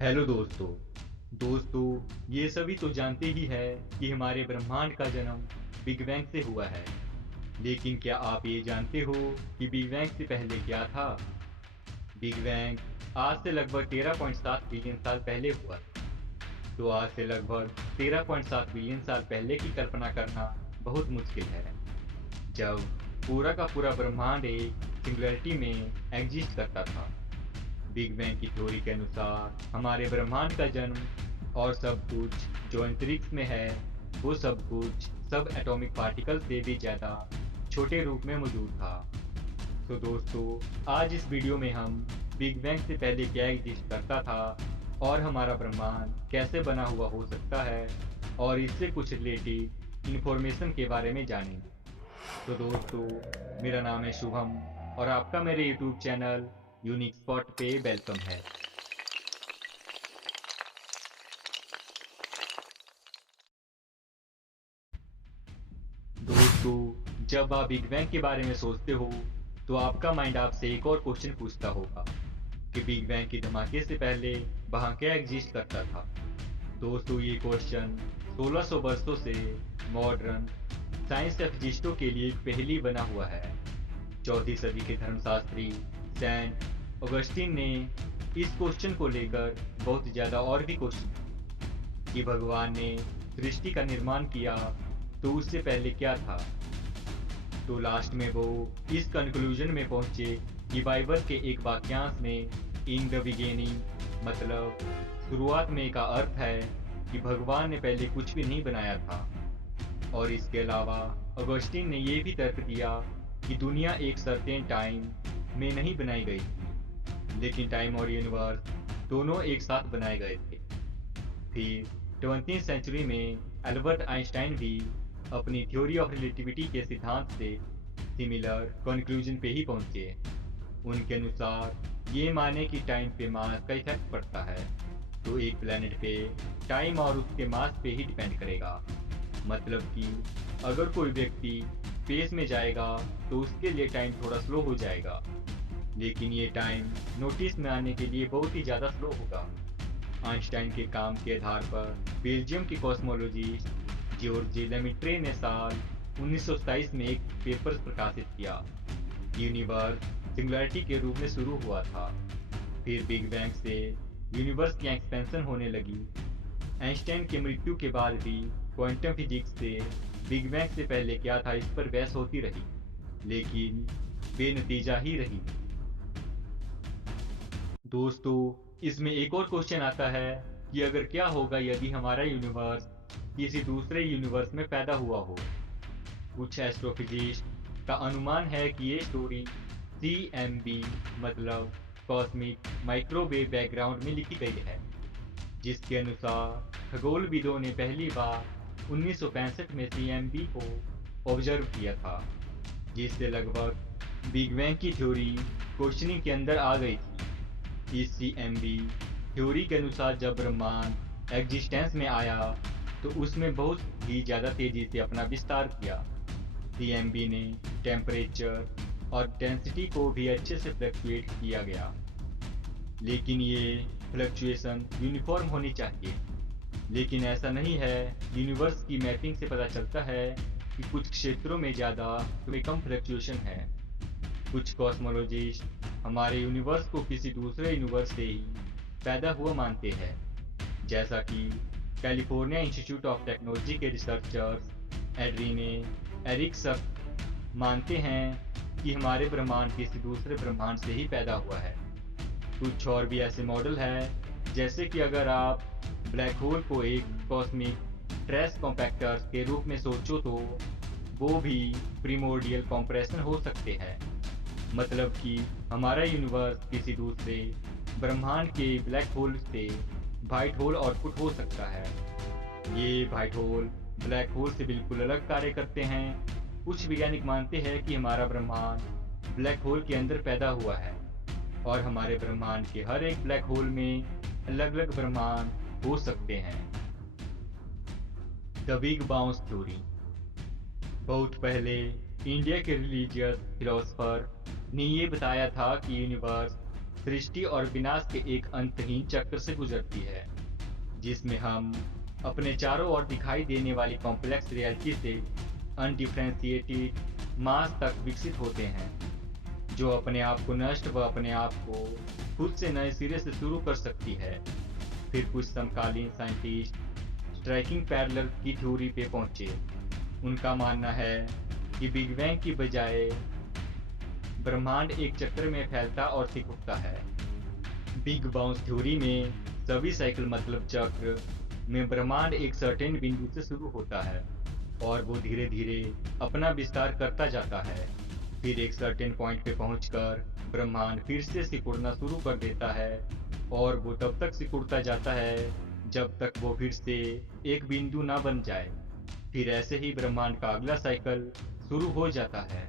Hello दोस्तों। ये सभी तो जानते ही है कि हमारे ब्रह्मांड का जन्म बिग बैंग से हुआ है। लेकिन क्या आप ये जानते हो कि बिग बैंग से पहले क्या था? बिग बैंग आज से लगभग 13.7 बिलियन साल पहले हुआ। तो आज से लगभग 13.7 बिलियन साल पहले की कल्पना करना बहुत मुश्किल है, जब पूरा का पूरा ब्रह्मांड एक सिंगुलरिटी में एग्जिस्ट करता था। बिग बैंग की थ्योरी के अनुसार हमारे ब्रह्मांड का जन्म और सब कुछ जो अंतरिक्ष में है, वो सब कुछ सब एटॉमिक पार्टिकल से भी ज़्यादा छोटे रूप में मौजूद था। तो दोस्तों, आज इस वीडियो में हम बिग बैंग से पहले क्या एग्जिस्ट करता था और हमारा ब्रह्मांड कैसे बना हुआ हो सकता है, और इससे कुछ रिलेटेड इंफॉर्मेशन के बारे में जानेंगे। तो दोस्तों, मेरा नाम है शुभम और आपका मेरे यूट्यूब चैनल यूनिक स्पॉट पे वेलकम है। दोस्तों, जब आप बिग बैंग के बारे में सोचते हो तो आपका माइंड आपसे एक और क्वेश्चन पूछता होगा कि बिग बैंग के धमाके से पहले वहाँ क्या एग्जिस्ट करता था। दोस्तों, ये क्वेश्चन 1600 वर्षों से मॉडर्न साइंस एथिस्टों के लिए एक पहेली बना हुआ है। चौथी सदी के धर्मशास्त्री सेंट ऑगस्टिन ने इस क्वेश्चन को लेकर बहुत ज़्यादा और भी क्वेश्चन कि भगवान ने सृष्टि का निर्माण किया तो उससे पहले क्या था। तो लास्ट में वो इस कंक्लूजन में पहुंचे कि बाइबल के एक वाक्यांश में इन द बिगिनिंग मतलब शुरुआत में का अर्थ है कि भगवान ने पहले कुछ भी नहीं बनाया था। और इसके अलावा अगस्टिन ने यह भी तर्क दिया कि दुनिया एक सर्टेन टाइम में नहीं बनाई गई थी, लेकिन टाइम और यूनिवर्स दोनों एक साथ बनाए गए थे। फिर 20वीं सेंचुरी में एल्बर्ट आइंस्टाइन भी अपनी थ्योरी ऑफ रिलेटिविटी के सिद्धांत से सिमिलर कंक्लूजन पे ही पहुंचे। उनके अनुसार ये माने कि टाइम पे मास का इफेक्ट पड़ता है, तो एक प्लेनेट पे टाइम और उसके मास पे ही डिपेंड करेगा। मतलब कि अगर कोई व्यक्ति स्पेस में जाएगा तो उसके लिए टाइम थोड़ा स्लो हो जाएगा, लेकिन ये टाइम नोटिस में आने के लिए बहुत ही ज़्यादा स्लो होगा। आइंस्टाइन के काम के आधार पर बेल्जियम की कॉस्मोलॉजिस्ट जॉर्जी लेमिट्रे ने साल 1927 में एक पेपर प्रकाशित किया। यूनिवर्स सिंगुलरिटी के रूप में शुरू हुआ था, फिर बिग बैंग से यूनिवर्स की एक्सपेंशन होने लगी। आइंस्टाइन की मृत्यु के बाद भी क्वांटम फिजिक्स से बिग बैंग से पहले क्या था इस पर बहस होती रही, लेकिन बेनतीजा ही रही। दोस्तों, इसमें एक और क्वेश्चन आता है कि अगर क्या होगा यदि हमारा यूनिवर्स किसी दूसरे यूनिवर्स में पैदा हुआ हो। कुछ एस्ट्रोफिजिस्ट का अनुमान है कि ये स्टोरी CMB मतलब कॉस्मिक माइक्रोवेव बैकग्राउंड में लिखी गई है, जिसके अनुसार खगोलविदों ने पहली बार 1965 में CMB को ऑब्जर्व किया था, जिससे लगभग बिग बैंग की थ्योरी क्वेश्चनिंग के अंदर आ गई थी। इस CMB थ्योरी के अनुसार जब ब्रह्मांड एग्जिस्टेंस में आया तो उसमें बहुत ही ज़्यादा तेज़ी से अपना विस्तार किया। CMB ने टेम्परेचर और डेंसिटी को भी अच्छे से फ्लक्चुएट किया गया, लेकिन ये फ्लक्चुएशन यूनिफॉर्म होनी चाहिए। लेकिन ऐसा नहीं है। यूनिवर्स की मैपिंग से पता चलता है कि कुछ क्षेत्रों में ज़्यादा तो कम फ्लक्चुएशन है। कुछ कॉस्मोलॉजिस्ट हमारे यूनिवर्स को किसी दूसरे यूनिवर्स से ही पैदा हुआ मानते हैं, जैसा कि कैलिफोर्निया इंस्टीट्यूट ऑफ टेक्नोलॉजी के रिसर्चर्स एड्रीने एरिक्सन मानते हैं कि हमारे ब्रह्मांड किसी दूसरे ब्रह्मांड से ही पैदा हुआ है। कुछ और भी ऐसे मॉडल हैं, जैसे कि अगर आप ब्लैक होल को एक कॉस्मिक ट्रेस कॉम्पैक्टर के रूप में सोचो तो वो भी प्रिमोर्डियल कॉम्प्रेशन हो सकते हैं। मतलब कि हमारा यूनिवर्स किसी दूसरे ब्रह्मांड के ब्लैक होल से वाइट होल आउटपुट हो सकता है। ये वाइट होल ब्लैक होल से बिल्कुल अलग कार्य करते हैं। कुछ वैज्ञानिक मानते हैं कि हमारा ब्रह्मांड ब्लैक होल के अंदर पैदा हुआ है, और हमारे ब्रह्मांड के हर एक ब्लैक होल में अलग अलग ब्रह्मांड हो सकते हैं। The big bounce theory. बहुत पहले इंडिया के रिलीजियस फिलोसफर ने ये बताया था कि यूनिवर्स सृष्टि और विनाश के एक अंतहीन चक्र से गुजरती है, जिसमें हम अपने चारों ओर दिखाई देने वाली कॉम्प्लेक्स रियलिटी से अनडिफरेंशिएटेड मास तक विकसित होते हैं, जो अपने आप को नष्ट व अपने आप को खुद से नए सिरे से शुरू कर सकती है। फिर कुछ समकालीन साइंटिस्ट स्ट्राइकिंग पैरेलल की थ्योरी पे पहुंचे। उनका मानना है कि बिग बैंग की बजाय ब्रह्मांड एक चक्र में फैलता और सिकुड़ता है। बिग बाउंस थ्योरी में सभी साइकिल मतलब चक्र में ब्रह्मांड एक सर्टेन बिंदु से शुरू होता है और वो धीरे धीरे अपना विस्तार करता जाता है। फिर एक सर्टेन पॉइंट पे पहुंचकर ब्रह्मांड फिर से सिकुड़ना शुरू कर देता है और वो तब तक सिकुड़ता जाता है जब तक वो फिर से एक बिंदु ना बन जाए। फिर ऐसे ही ब्रह्मांड का अगला साइकिल शुरू हो जाता है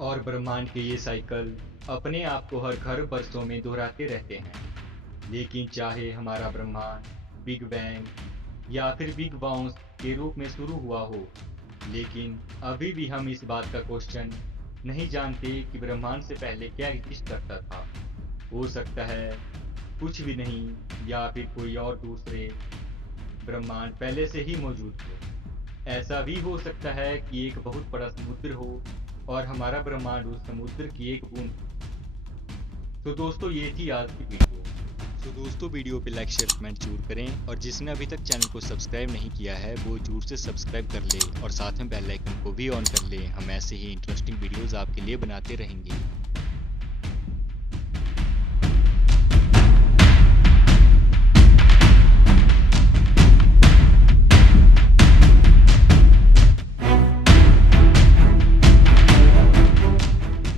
और ब्रह्मांड के ये साइकिल अपने आप को हर घर बरसों में दोहराते रहते हैं। लेकिन चाहे हमारा ब्रह्मांड बिग बैंग या फिर बिग बाउंस के रूप में शुरू हुआ हो, लेकिन अभी भी हम इस बात का क्वेश्चन नहीं जानते कि ब्रह्मांड से पहले क्या एग्जिस्ट करता था। हो सकता है कुछ भी नहीं, या फिर कोई और दूसरे ब्रह्मांड पहले से ही मौजूद हो। ऐसा भी हो सकता है कि एक बहुत बड़ा समुद्र हो और हमारा ब्रह्मांड उस समुद्र की एक बूंद हो। तो दोस्तों, ये थी आज की वीडियो। तो दोस्तों, वीडियो पे लाइक शेयर कमेंट जरूर करें और जिसने अभी तक चैनल को सब्सक्राइब नहीं किया है वो जरूर से सब्सक्राइब कर ले और साथ में बेल आइकन को भी ऑन कर ले। हम ऐसे ही इंटरेस्टिंग वीडियोस आपके लिए बनाते रहेंगे।